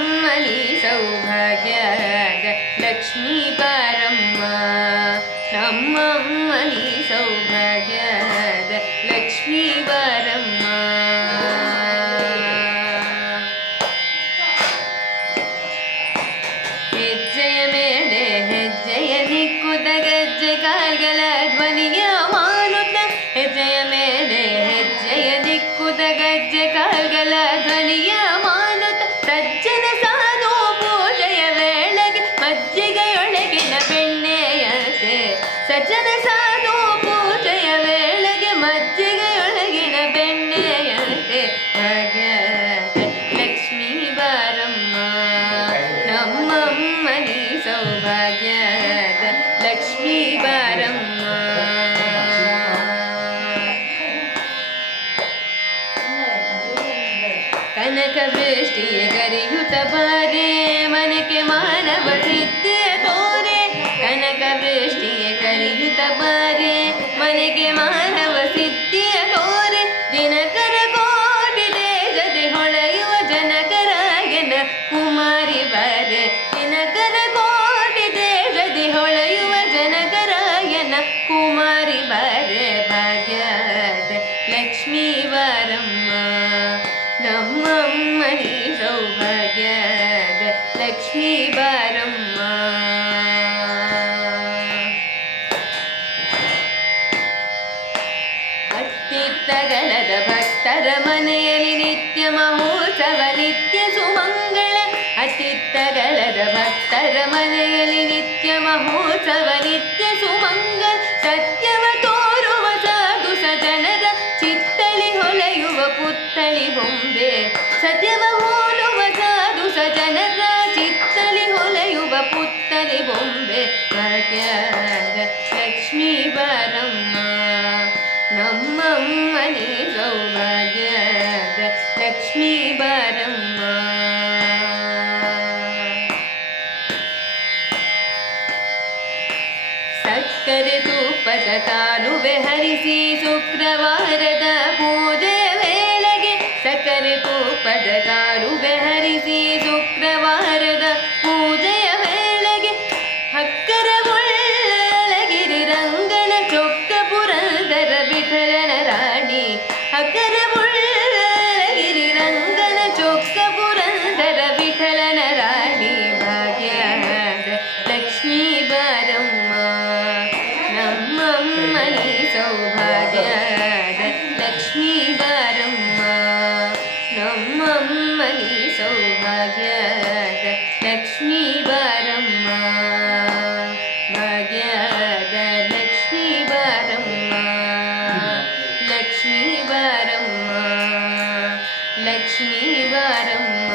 ನಮ್ಮಮ್ಮನಿ ಸೌಭಾಗ್ಯದ ಲಕ್ಷ್ಮೀ ಬಾರಮ್ಮ ನಮ್ಮಮ್ಮನಿ ಸೌಭಾಗ್ಯದ ಲಕ್ಷ್ಮೀ ಬಾರಮ್ಮ ಹೆಜ್ಜೆಯ ಮೇಲೆ ಹೆಜ್ಜೆಯ ನಿಕ್ಕುತ್ತ ಗೆಜ್ಜೆ ಕಾಲ್ಗಳ ಧ್ವನಿಯ ಮಾನುತ್ತ ಹೆಜ್ಜೆಯ ಮೇಲೆ ಹೆಜ್ಜೆಯ ನಿಕ್ಕುತ್ತ ಗೆಜ್ಜೆ ಕಾಲ್ಗಳ ಧ್ವನಿಯ ಮಾನುತ್ತ ಸಜ್ಜನ ಸಾಧು ಪೂಜೆಯ ವೇಳೆಗೆ ಮಜ್ಜಿಗೆಯೊಳಗಿನ ಬೆಣ್ಣೆಯಂತೆ ಸಜ್ಜನ ಸಾಧು ಪೂಜೆಯ ವೇಳೆಗೆ ಮಜ್ಜಿಗೆಯೊಳಗಿನ ಬೆಣ್ಣೆಯಂತೆ ಭಾಗ್ಯದ ಲಕ್ಷ್ಮೀ ಬಾರಮ್ಮ ನಮ್ಮಮ್ಮನಿ ಸೌಭಾಗ್ಯದ ಲಕ್ಷ್ಮೀ ಬಾರಮ್ಮ ಕನಕ ವೃಷ್ಟಿಯ ಗರಿಯುತ ಬಾರೆ ಮನಕ್ಕೆ ಮಾನವ ಸಿದ್ಧಿಯ ತೋರೆ ಕನಕ ವೃಷ್ಟಿಯ ಗರಿಯುತ ಬಾರೆ ಮನೆಗೆ ಮಾನವ ಸಿದ್ಧಿಯ ತೋರೆ ದಿನಕರ ಕೋಟಿ ತೇಜದೆ ಹೊಳೆಯುವ ಜನಕರಾಯನ ಕುಮಾರಿ ಬಾರೆ ದಿನಕರ ಕೋಟಿ ತೇಜದೆ ಹೊಳೆಯುವ ಜನಕರಾಯನ ಕುಮಾರಿ ಬಾರೆ ಭಾಗ್ಯದ ಲಕ್ಷ್ಮೀ ಬಾರಮ್ಮ ನಮ್ಮಮ್ಮನಿ ಸೌಭಾಗ್ಯದ ಲಕ್ಷ್ಮೀ ಬಾರಮ್ಮ ಅತ್ತಿತ್ತಗಲದ ಭಕ್ತರ ಮನೆಯಲ್ಲಿ ನಿತ್ಯ ಮಹೋತ್ಸವ ನಿತ್ಯ ಸುಮಂಗಳ ಅತ್ತಿತ್ತಗಲದ ಭಕ್ತರ ಮನೆಯಲ್ಲಿ ನಿತ್ಯ ಮಹೋತ್ಸವ ನಿತ್ಯ ಸುಮಂಗಳ ಸತ್ಯವ ತೋರುವ ಸಾಧು ಸಜನರ ಚಿತ್ತಳಿ ಹೊಳೆಯುವ ಪುತ್ತಳಿ ಬೊಂಬೆ ಸತ್ಯವ ಹೋಲುವ ಸಾಧು ಸಜನರ ಚಿತ್ತಳಿ ಹೊಳೆಯುವ ಪುತ್ತಳಿ ಬೊಂಬೆ ಭಾಗ್ಯದ ಲಕ್ಷ್ಮೀ ಬಾರಮ್ಮ ನಮ್ಮಮ್ಮನಿ ಸೌಭಾಗ್ಯದ ಲಕ್ಷ್ಮೀ ಬಾರಮ್ಮ ಸಕ್ಕರೆ ತುಪ್ಪದ ಕಾಲುವೆ ಹರಿಸಿ ಶುಕ್ರವಾರದ ಪೂಜೆಯ ವೇಳೆಗೆ ಸಕ್ಕರೆ ತುಪ್ಪದ ಕಾಲುವೆ ಹರಿಸಿ ಶುಕ್ರವಾರದ ಪೂಜೆಯ ವೇಳೆಗೆ ಹಕ್ಕರ ಒಳ್ಳಗಿರಿ ರಂಗನ ಚೊಕ್ಕ ಪುರಂದರ ವಿಠಲನ ರಾಣಿ ಹಕ್ಕರ ಒಳ್ಳಗಿರಿ ರಂಗನ ಚೊಕ್ಕ ಪುರಂದರ ವಿಠಲನ ರಾಣಿ ಭಾಗ್ಯದ ಲಕ್ಷ್ಮೀ ಬಾರಮ್ಮ ನಮ್ಮಮ್ಮನಿ ಸೌಭಾಗ್ಯದ ಲಕ್ಷ್ಮೀ ಬಾರಮ್ಮ ನಮ್ಮಮ್ಮನಿ ಸೌಭಾಗ್ಯದ ಲಕ್ಷ್ಮೀ ಬಾರಮ್ಮ ಭಾಗ್ಯದ ಲಕ್ಷ್ಮೀ ಬಾರಮ್ಮ ಲಕ್ಷ್ಮೀ ಬಾರಮ್ಮ ಲಕ್ಷ್ಮೀ ಬಾರಮ್ಮ